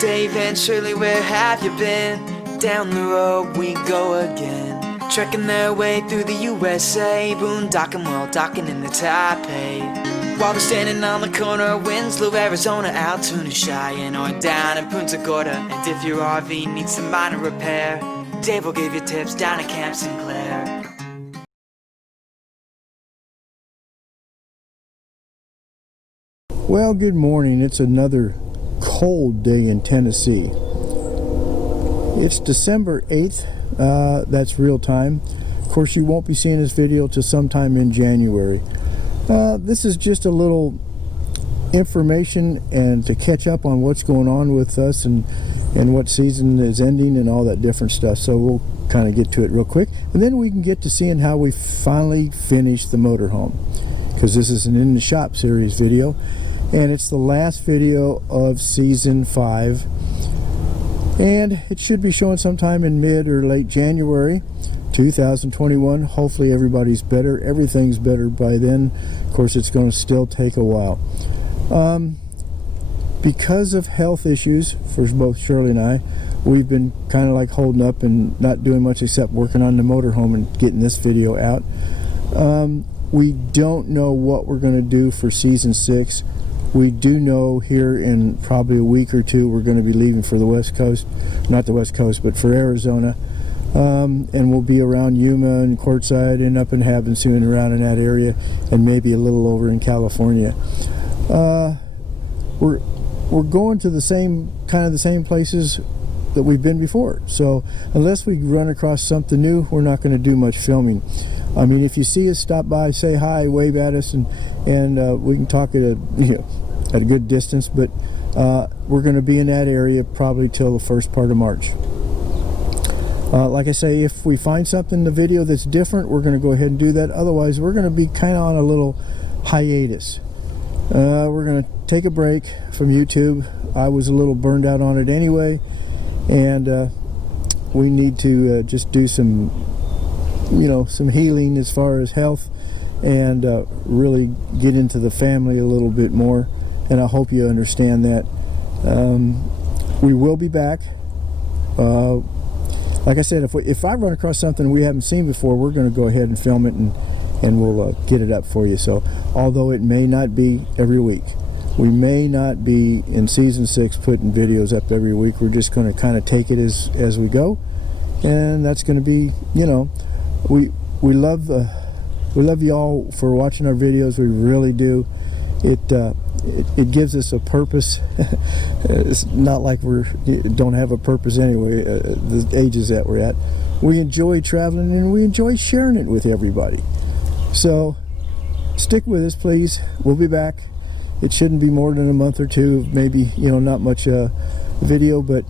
Dave and Shirley, where have you been? Down the road we go again. Trekking their way through the USA, boondocking while docking in the Taipei. While they're standing on the corner of Winslow, Arizona, Altoona, Cheyenne, or down in Punta Gorda. And if your RV needs some minor repair, Dave will give you tips down at Camp Sinclair. Well, good morning. It's another cold day in Tennessee. It's December 8th. That's real time. Of course, you won't be seeing this video till sometime in January. This is just a little information and to catch up on what's going on with us and what season is ending and all that different stuff. So we'll kind of get to it real quick, and then we can get to seeing how we finally finished the motorhome, because this is an in the shop series video, and it's the last video of season 5, and it should be showing sometime in mid or late January 2021. Hopefully everybody's better, everything's better by then. Of course, it's going to still take a while because of health issues for both Shirley and I. We've been kind of like holding up and not doing much except working on the motorhome and getting this video out. We don't know what we're going to do for season 6. We do know here in probably a week or two we're going to be leaving for the West Coast, not the West Coast, but for Arizona, and we'll be around Yuma and Quartzsite and up in Havasu and around in that area, and maybe a little over in California. We're going to the same places that we've been before, so unless we run across something new, we're not going to do much filming. I mean, if you see us, stop by, say hi, wave at us, and we can talk at a good distance, but we're going to be in that area probably till the first part of March. Like I say, if we find something in the video that's different, we're going to go ahead and do that. Otherwise, we're going to be kind of on a little hiatus. We're going to take a break from YouTube. I was a little burned out on it anyway, and we need to just do some healing as far as health, and really get into the family a little bit more, and I hope you understand that. We will be back. Like I said, if I run across something we haven't seen before, we're going to go ahead and film it, and we'll get it up for you. So although it may not be every week, we may not be in season 6 putting videos up every week. We're just going to kind of take it as we go, and that's going to be, we love you all for watching our videos. We really do. It gives us a purpose. It's not like don't have a purpose anyway, the ages that we're at. We enjoy traveling, and we enjoy sharing it with everybody. So stick with us, please. We'll be back. It shouldn't be more than a month or two, maybe, not much video, but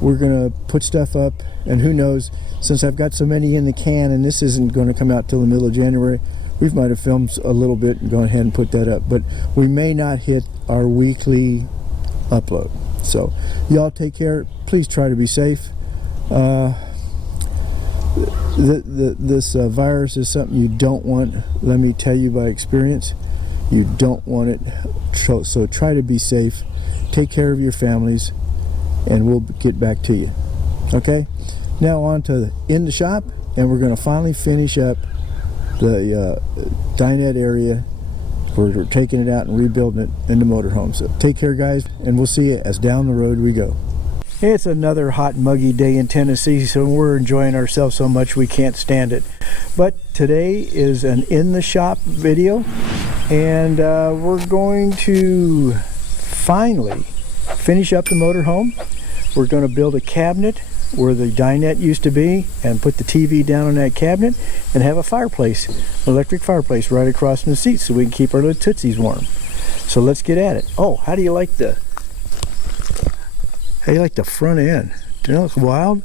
we're gonna put stuff up, and who knows, since I've got so many in the can and this isn't going to come out till the middle of January, we might have filmed a little bit and gone ahead and put that up, but we may not hit our weekly upload. So y'all take care. Please try to be safe. This virus is something you don't want. Let me tell you by experience, you don't want it. So try to be safe, take care of your families, and we'll get back to you. Okay, now on to in the shop, and we're going to finally finish up the dinette area. We're taking it out and rebuilding it in the motorhome. So take care, guys, and we'll see you as down the road we go. It's another hot, muggy day in Tennessee, so we're enjoying ourselves so much we can't stand it. But today is an in the shop video, and we're going to finally finish up the motorhome. We're going to build a cabinet where the dinette used to be, and put the TV down on that cabinet, and have a fireplace, electric fireplace right across from the seats, so we can keep our little tootsies warm. So let's get at it. Oh, how do you like the front end? Doesn't it look wild?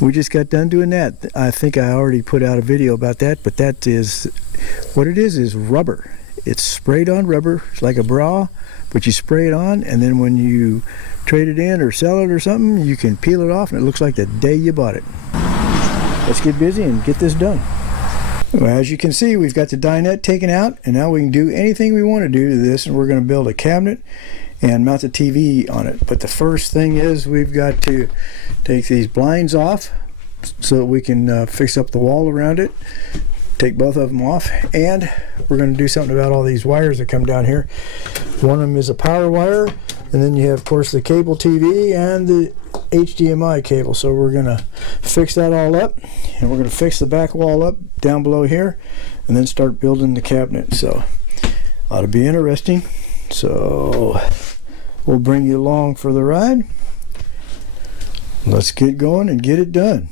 We just got done doing that. I think I already put out a video about that, but that is what it is rubber. It's sprayed on rubber. It's like a bra, but you spray it on, and then when you trade it in or sell it or something, you can peel it off, and it looks like the day you bought it. Let's get busy and get this done. Well, as you can see, we've got the dinette taken out, and now we can do anything we want to do to this, and we're going to build a cabinet and mount the TV on it. But the first thing is we've got to take these blinds off so that we can fix up the wall around it. Take both of them off, and we're going to do something about all these wires that come down here. One of them is a power wire, and then you have, of course, the cable TV and the HDMI cable. So we're going to fix that all up, and we're going to fix the back wall up down below here, and then start building the cabinet. So ought to be interesting. So we'll bring you along for the ride. Let's get going and get it done.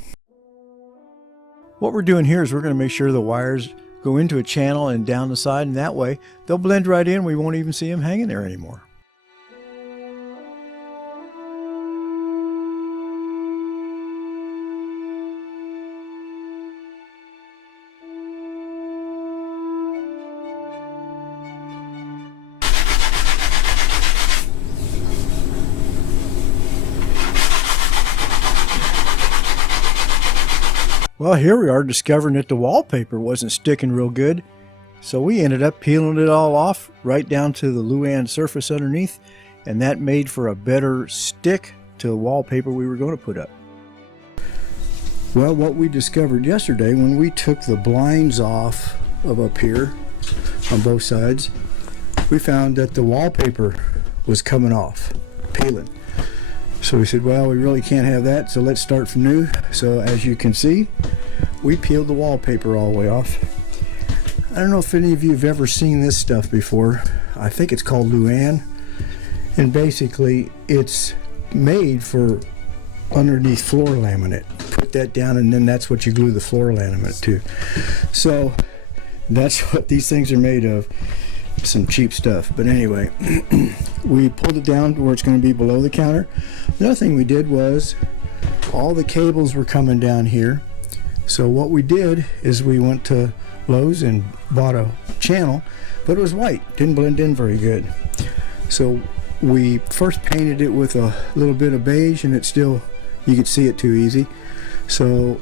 What we're doing here is we're going to make sure the wires go into a channel and down the side, and that way they'll blend right in. We won't even see them hanging there anymore. Well, here we are discovering that the wallpaper wasn't sticking real good. So we ended up peeling it all off right down to the Luan surface underneath, and that made for a better stick to the wallpaper we were going to put up. Well, what we discovered yesterday when we took the blinds off of up here on both sides, we found that the wallpaper was coming off, peeling. So we said, well, we really can't have that, so let's start from new. So as you can see, we peeled the wallpaper all the way off. I don't know if any of you have ever seen this stuff before. I think it's called Luan, and basically it's made for underneath floor laminate. Put that down, and then that's what you glue the floor laminate to. So that's what these things are made of. Some cheap stuff. But anyway, we pulled it down to where it's going to be below the counter. Another thing we did was all the cables were coming down here. So what we did is we went to Lowe's and bought a channel, but it was white, didn't blend in very good. So we first painted it with a little bit of beige, and it still, you could see it too easy. So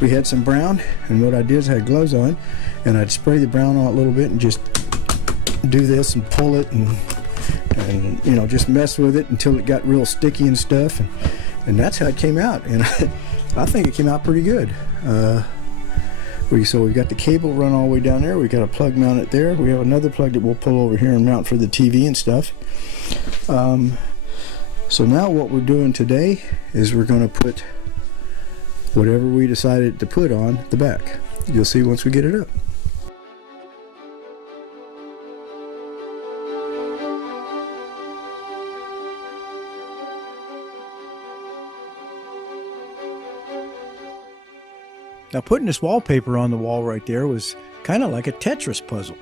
we had some brown, and what I did is I had gloves on, and I'd spray the brown on a little bit and just do this and pull it and you know, just mess with it until it got real sticky and stuff, and that's how it came out. And I think it came out pretty good. So we've got the cable run all the way down there. We got a plug mounted there. We have another plug that we'll pull over here and mount for the TV and stuff. So now what we're doing today is we're going to put whatever we decided to put on the back. You'll see once we get it up. Now, putting this wallpaper on the wall right there was kind of like a Tetris puzzle.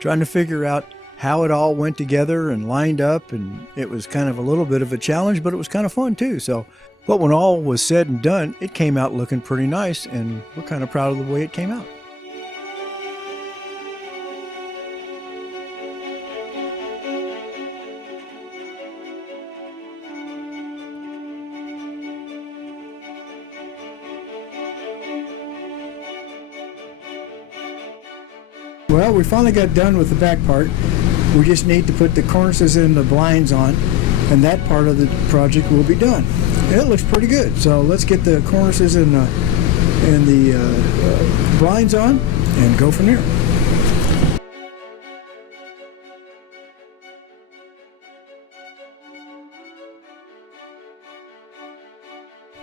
Trying to figure out how it all went together and lined up, and it was kind of a little bit of a challenge, but it was kind of fun too. But when all was said and done, it came out looking pretty nice, and we're kind of proud of the way it came out. Well, we finally got done with the back part. We just need to put the cornices and the blinds on, and that part of the project will be done. And it looks pretty good. So let's get the cornices and the blinds on and go from there.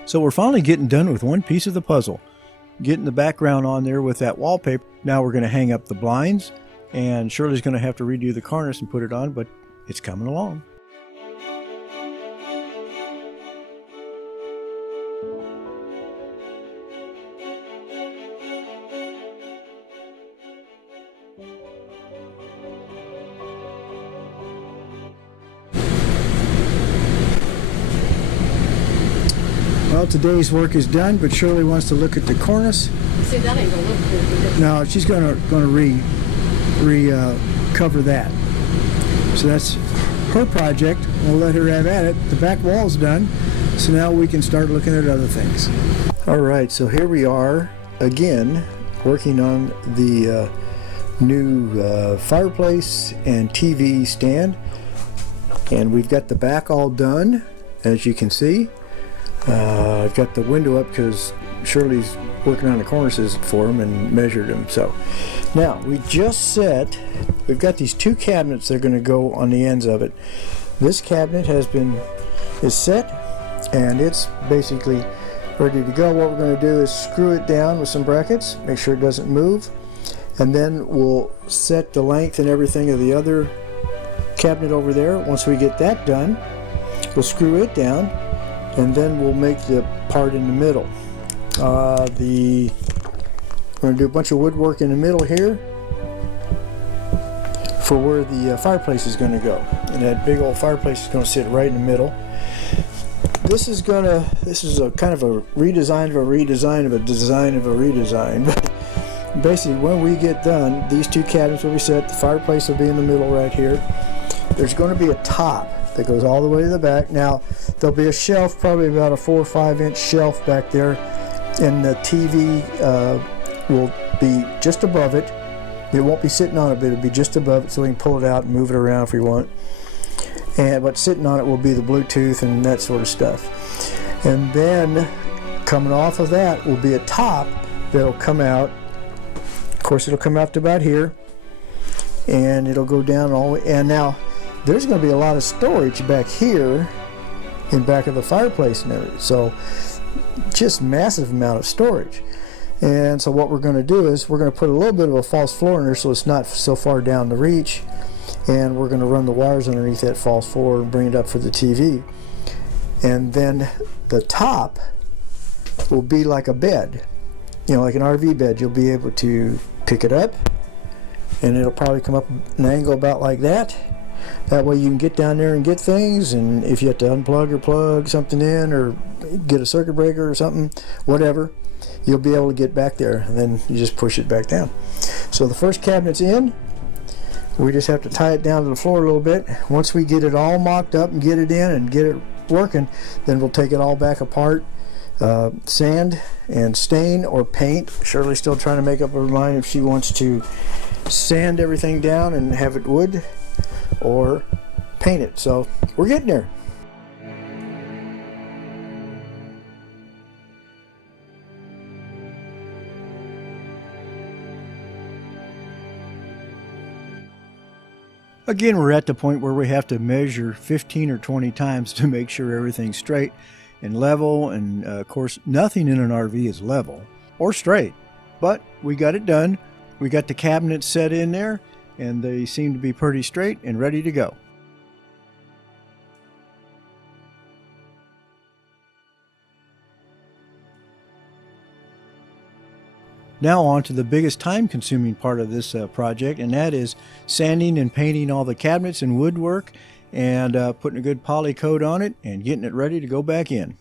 So we're finally getting done with one piece of the puzzle. Getting the background on there with that wallpaper. Now we're going to hang up the blinds, and Shirley's going to have to redo the cornice and put it on, but it's coming along. Well, today's work is done, but Shirley wants to look at the cornice. See, that ain't gonna look good. No, she's gonna cover that. So that's her project. We'll let her have at it. The back wall's done, so now we can start looking at other things. All right, so here we are again, working on the new fireplace and TV stand. And we've got the back all done, as you can see. I've got the window up because Shirley's working on the cornices for them and measured them. So now we just set, we've got these two cabinets that are going to go on the ends of it. This cabinet is set and it's basically ready to go. What we're going to do is screw it down with some brackets, make sure it doesn't move, and then we'll set the length and everything of the other cabinet over there. Once we get that done, we'll screw it down, and then we'll make the part in the middle. We're going to do a bunch of woodwork in the middle here for where the fireplace is going to go, and that big old fireplace is going to sit right in the middle. This is a kind of a redesign of a redesign of a design of a redesign. But basically, when we get done, these two cabinets will be set. The fireplace will be in the middle right here. There's going to be a top that goes all the way to the back. Now, there'll be a shelf, probably about a 4 or 5 inch shelf back there, and the TV will be just above it. It won't be sitting on it, but it'll be just above it, so we can pull it out and move it around if we want. And what's sitting on it will be the Bluetooth and that sort of stuff. And then coming off of that will be a top that'll come out. Of course, it'll come out to about here, and it'll go down all the way. And now there's going to be a lot of storage back here in back of the fireplace and everything. So just massive amount of storage. And so what we're going to do is we're going to put a little bit of a false floor in there so it's not so far down to reach. And we're going to run the wires underneath that false floor and bring it up for the TV. And then the top will be like a bed, you know, like an RV bed. You'll be able to pick it up, and it'll probably come up an angle about like that. That way you can get down there and get things, and if you have to unplug or plug something in or get a circuit breaker or something, whatever, you'll be able to get back there, and then you just push it back down. So the first cabinet's in. We just have to tie it down to the floor a little bit. Once we get it all mocked up and get it in and get it working, then we'll take it all back apart, sand and stain or paint. Shirley's still trying to make up her mind if she wants to sand everything down and have it wood or paint it. So we're getting there. Again, we're at the point where we have to measure 15 or 20 times to make sure everything's straight and level, and of course nothing in an RV is level or straight, but we got it done. We got the cabinets set in there and they seem to be pretty straight and ready to go. Now on to the biggest time-consuming part of this project, and that is sanding and painting all the cabinets and woodwork and putting a good poly coat on it and getting it ready to go back in.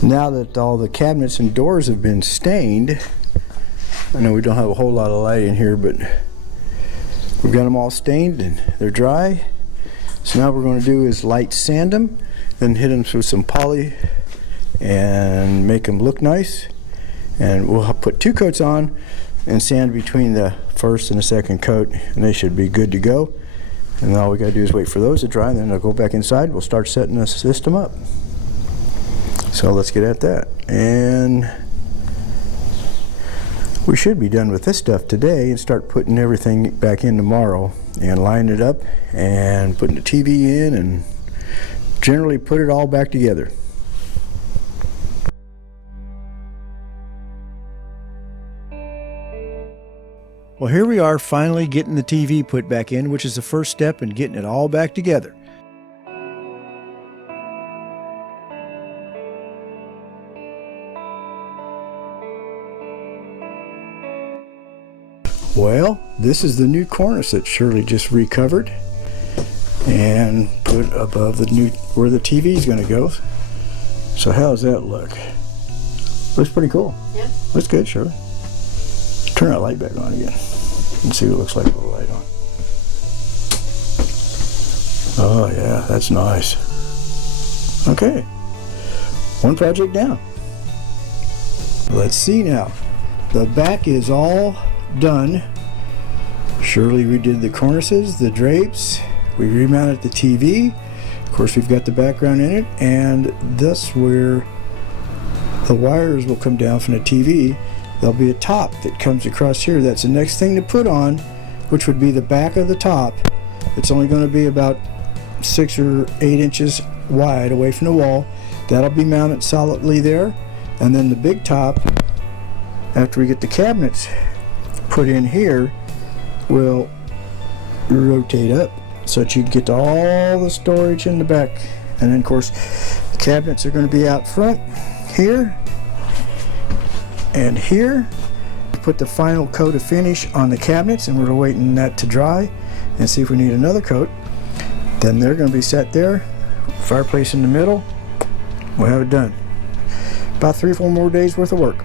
Now that all the cabinets and doors have been stained, I know we don't have a whole lot of light in here, but we've got them all stained and they're dry. So now what we're going to do is light sand them, then hit them with some poly and make them look nice. And we'll put 2 coats on and sand between the first and the second coat, and they should be good to go. And all we got to do is wait for those to dry, and then they'll go back inside. We'll start setting the system up. So let's get at that. And we should be done with this stuff today and start putting everything back in tomorrow and line it up and putting the TV in and generally put it all back together. Well, here we are finally getting the TV put back in, which is the first step in getting it all back together. Well, this is the new cornice that Shirley just recovered and put above the new where the TV is going to go. So how does that look? Looks pretty cool. Yeah. Looks good, Shirley. Turn that light back on again and see what it looks like with the light on. Oh yeah, that's nice. Okay, one project down. Let's see now. The back is all done. Shirley redid the cornices, the drapes. We remounted the TV. Of course, we've got the background in it, and that's where the wires will come down from the TV. There'll be a top that comes across here. That's the next thing to put on, which would be the back of the top. It's only going to be about 6 or 8 inches wide away from the wall. That'll be mounted solidly there. And then the big top, after we get the cabinets put in here, will rotate up so that you can get to all the storage in the back. And then of course the cabinets are going to be out front here and here. Put the final coat of finish on the cabinets, and we're waiting that to dry and see if we need another coat. Then they're going to be set there, fireplace in the middle. We'll have it done. About 3 or 4 more days worth of work.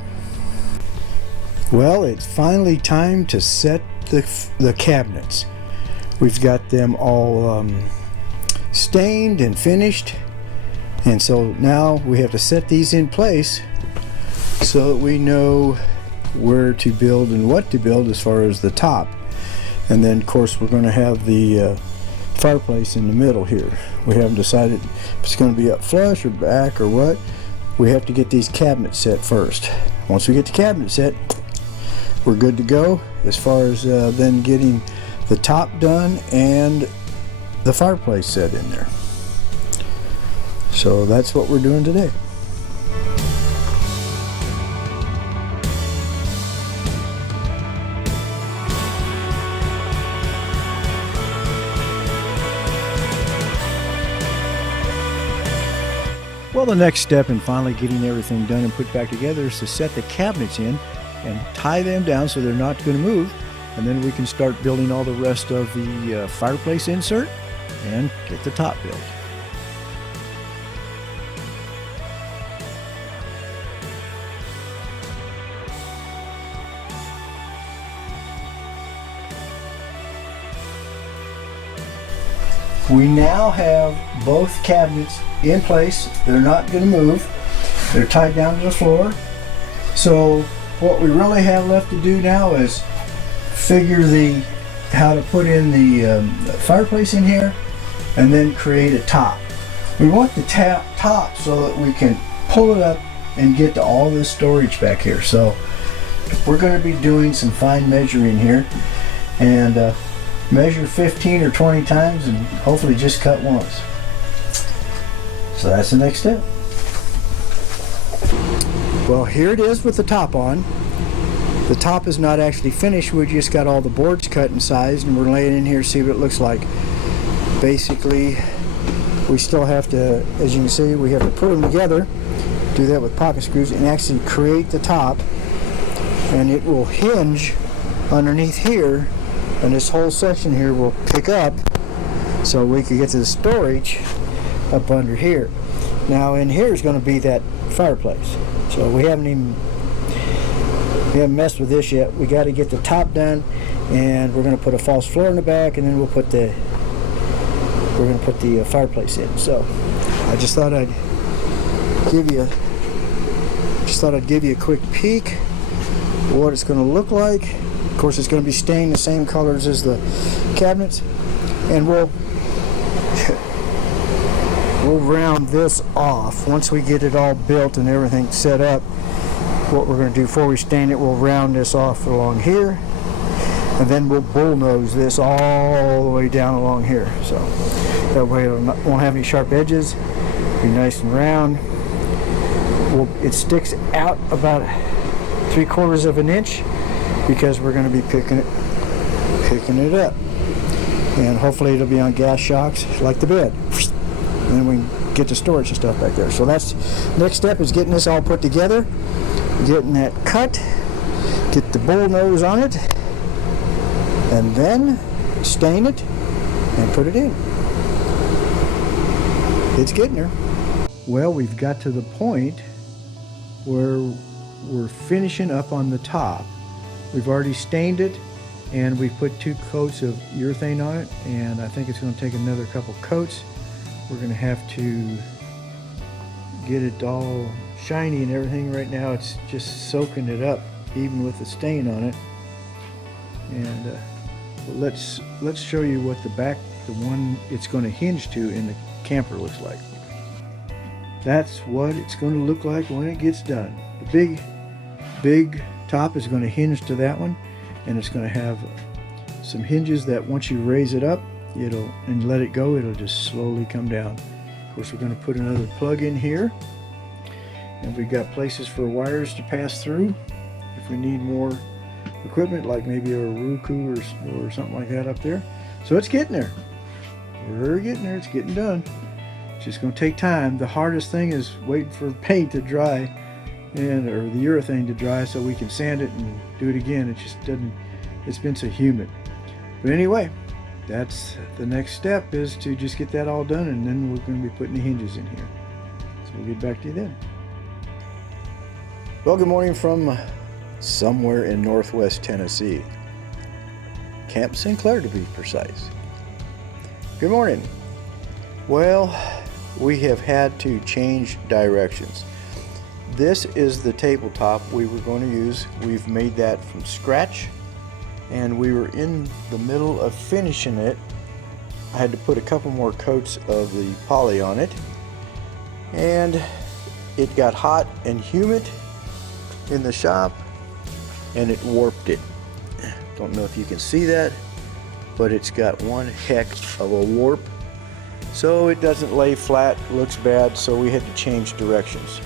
Well, it's finally time to set the cabinets. We've got them all stained and finished, and so now we have to set these in place so that we know where to build and what to build as far as the top. And then of course we're going to have the fireplace in the middle here. We haven't decided if it's going to be up flush or back or what. We have to get these cabinets set first. Once we get the cabinet set, we're good to go as far as then getting the top done and the fireplace set in there. So that's what we're doing today. Well, the next step in finally getting everything done and put back together is to set the cabinets in and tie them down so they're not going to move, and then we can start building all the rest of the fireplace insert and get the top built. We now have both cabinets in place. They're not going to move. They're tied down to the floor. So what we really have left to do now is figure how to put in the fireplace in here and then create a top. We want the top so that we can pull it up and get to all this storage back here. So we're going to be doing some fine measuring here and measure 15 or 20 times and hopefully just cut once. So that's the next step. Well, here it is with the top on. The top is not actually finished. We just got all the boards cut and sized, and we're laying in here to see what it looks like. Basically, we still have to, as you can see, we have to put them together, do that with pocket screws, and actually create the top, and it will hinge underneath here, and this whole section here will pick up so we can get to the storage up under here. Now in here is going to be that fireplace, so we haven't messed with this yet. We got to get the top done, and we're going to put a false floor in the back, and then we're going to put the fireplace in. So I just thought I'd give you a quick peek of what it's going to look like. Of course, it's going to be stained the same colors as the cabinets, and we'll round this off once we get it all built and everything set up. What we're going to do before we stain it, we'll round this off along here, and then we'll bullnose this all the way down along here, so that way it won't have any sharp edges, be nice and round. It sticks out about 3/4 of an inch because we're going to be picking it up, and hopefully it'll be on gas shocks like the bed, and then we can get the storage and stuff back there. So that's next step, is getting this all put together, getting that cut, get the bull nose on it, and then stain it and put it in. It's getting there. Well, we've got to the point where we're finishing up on the top. We've already stained it, and we've put 2 coats of urethane on it, and I think it's going to take another couple coats. We're going to have to get it all shiny and everything. Right now it's just soaking it up, even with the stain on it. And let's show you what the one it's going to hinge to in the camper looks like. That's what it's going to look like when it gets done. The big top is going to hinge to that one, and it's going to have some hinges that once you raise it up and let it go, it'll just slowly come down. Of course, we're going to put another plug in here, and we've got places for wires to pass through if we need more equipment, like maybe a Roku or something like that up there. So it's getting there. We're getting there. It's getting done. It's just going to take time. The hardest thing is waiting for the paint to dry or the urethane to dry so we can sand it and do it again. It just doesn't. It's been so humid. But anyway, that's the next step, is to just get that all done, and then we're going to be putting the hinges in here. So we'll get back to you then. Well, good morning from somewhere in northwest Tennessee. Camp Sinclair, to be precise. Good morning. Well, we have had to change directions. This is the tabletop we were going to use. We've made that from scratch, and we were in the middle of finishing it. I had to put a couple more coats of the poly on it, and it got hot and humid in the shop, and it warped it. Don't know if you can see that, but it's got one heck of a warp, so it doesn't lay flat, looks bad, so we had to change directions.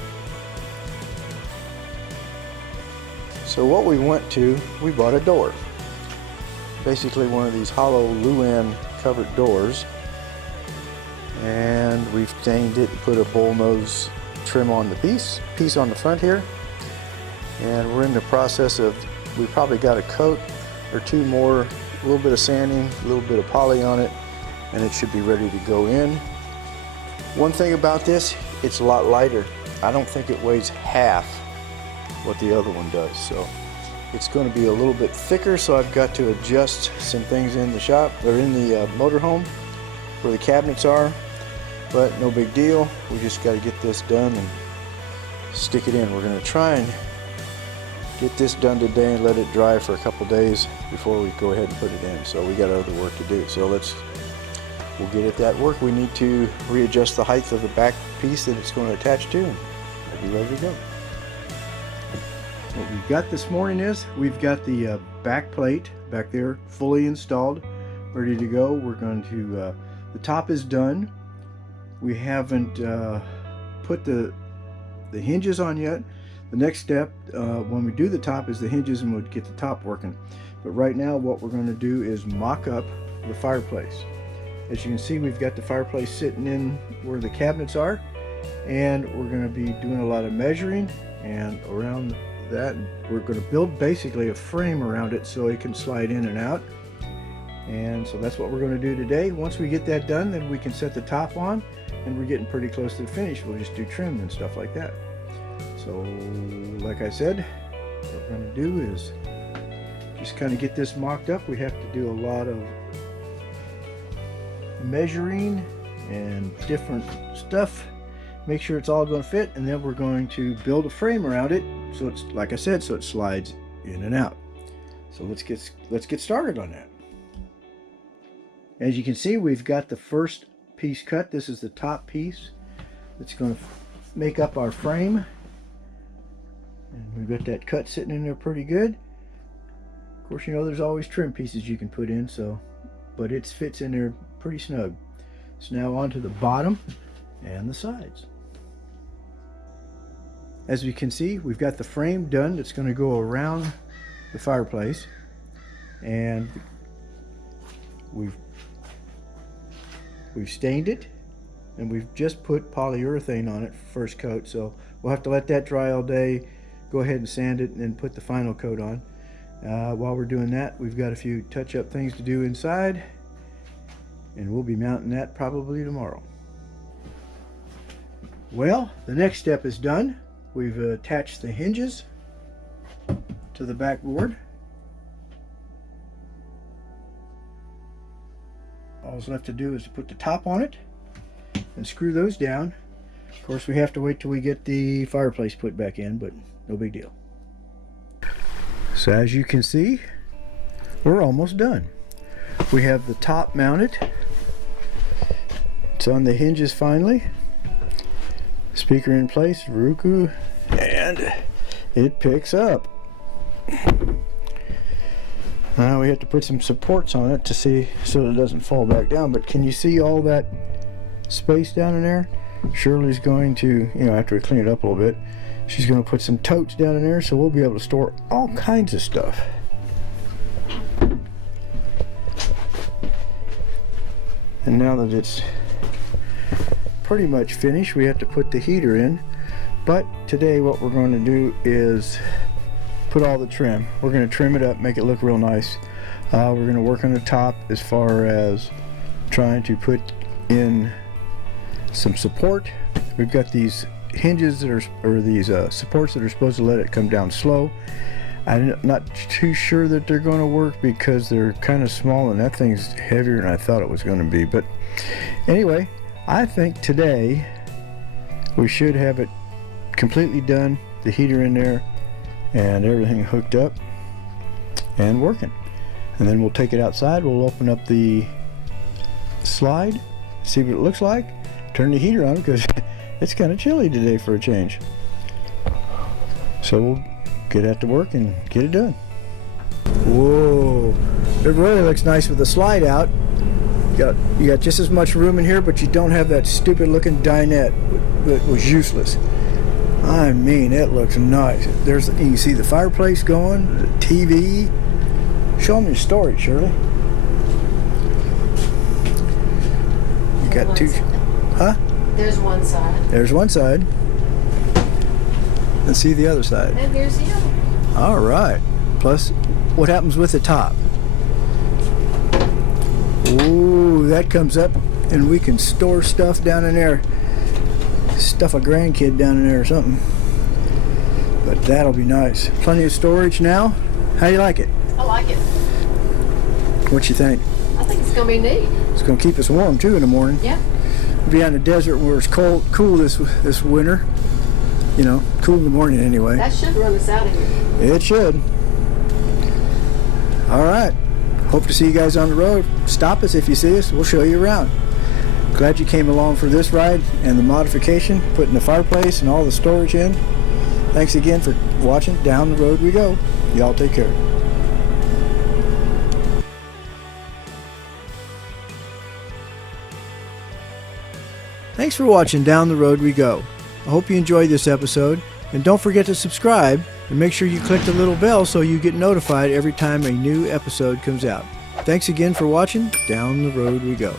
So what we went to, we bought a door. Basically one of these hollow Luan covered doors, and we've stained it and put a bullnose trim on the piece on the front here, and we're in the process of, we probably got a coat or 2 more, a little bit of sanding, a little bit of poly on it, and it should be ready to go in. One thing about this, it's a lot lighter. I don't think it weighs half what the other one does, so it's going to be a little bit thicker, so I've got to adjust some things in the shop, or in the motorhome where the cabinets are, but no big deal. We just got to get this done and stick it in. We're going to try and get this done today and let it dry for a couple days before we go ahead and put it in. So we got other work to do, so we'll get at that work. We need to readjust the height of the back piece that it's going to attach to, and we'll be ready to go. What we've got this morning is we've got the back plate back there fully installed, ready to go. We're going to the top is done. We haven't put the hinges on yet. The next step when we do the top is the hinges, and we'll get the top working. But right now what we're going to do is mock up the fireplace. As you can see, we've got the fireplace sitting in where the cabinets are, and we're going to be doing a lot of measuring, and around that we're going to build basically a frame around it so it can slide in and out. And so that's what we're going to do today. Once we get that done, then we can set the top on, and we're getting pretty close to the finish. We'll just do trim and stuff like that. So like I said, what we're going to do is just kind of get this mocked up. We have to do a lot of measuring and different stuff, make sure it's all going to fit, and then we're going to build a frame around it, so it's, like I said, so it slides in and out. So let's get started on that. As you can see, we've got the first piece cut. This is the top piece that's going to make up our frame, and we've got that cut sitting in there pretty good. Of course, you know there's always trim pieces you can put in, so but it fits in there pretty snug. So now on to the bottom and the sides. As we can see, we've got the frame done that's going to go around the fireplace, and we've stained it, and we've just put polyurethane on it first coat, so we'll have to let that dry all day, go ahead and sand it, and then put the final coat on. While we're doing that, we've got a few touch-up things to do inside, and we'll be mounting that probably tomorrow. Well, the next step is done. We've attached the hinges to the backboard. All that's left to do is to put the top on it and screw those down. Of course, we have to wait till we get the fireplace put back in, but no big deal. So as you can see, we're almost done. We have the top mounted. It's on the hinges finally. Speaker in place, Roku, and it picks up. Now we have to put some supports on it to see so that it doesn't fall back down. But can you see all that space down in there? Shirley's going to, after we clean it up a little bit, she's going to put some totes down in there, so we'll be able to store all kinds of stuff. And now that it's pretty much finished, we have to put the heater in. But today what we're going to do is put all the trim. We're going to trim it up, make it look real nice. We're going to work on the top as far as trying to put in some support. We've got these hinges that are, or these supports that are supposed to let it come down slow. I'm not too sure that they're going to work because they're kind of small, and that thing's heavier than I thought it was going to be. But anyway, I think today we should have it completely done, the heater in there and everything hooked up and working. And then we'll take it outside, we'll open up the slide, see what it looks like, turn the heater on because it's kind of chilly today for a change. So we'll get at to work and get it done. Whoa, it really looks nice with the slide out. You got just as much room in here, but you don't have that stupid looking dinette that was useless. I mean, it looks nice. You can see the fireplace going, the TV. Show them your storage, Shirley. You got two, huh? There's one side. There's one side. Let's see the other side. And here's the other. All right. Plus, what happens with the top? Ooh, that comes up, and we can store stuff down in there. Stuff a grandkid down in there or something. But that'll be nice. Plenty of storage now. How do you like it? I like it. What you think? I think it's gonna be neat. It's gonna keep us warm too in the morning. Yeah. We'll be out in the desert where it's cool this winter. Cool in the morning anyway. That should run us out of here. It should. All right. Hope to see you guys on the road. Stop us if you see us. We'll show you around. Glad you came along for this ride and the modification, putting the fireplace and all the storage in. Thanks again for watching Down the Road We Go. Y'all take care. Thanks for watching Down the Road We Go. I hope you enjoyed this episode, and don't forget to subscribe and make sure you click the little bell so you get notified every time a new episode comes out. Thanks again for watching Down the Road We Go.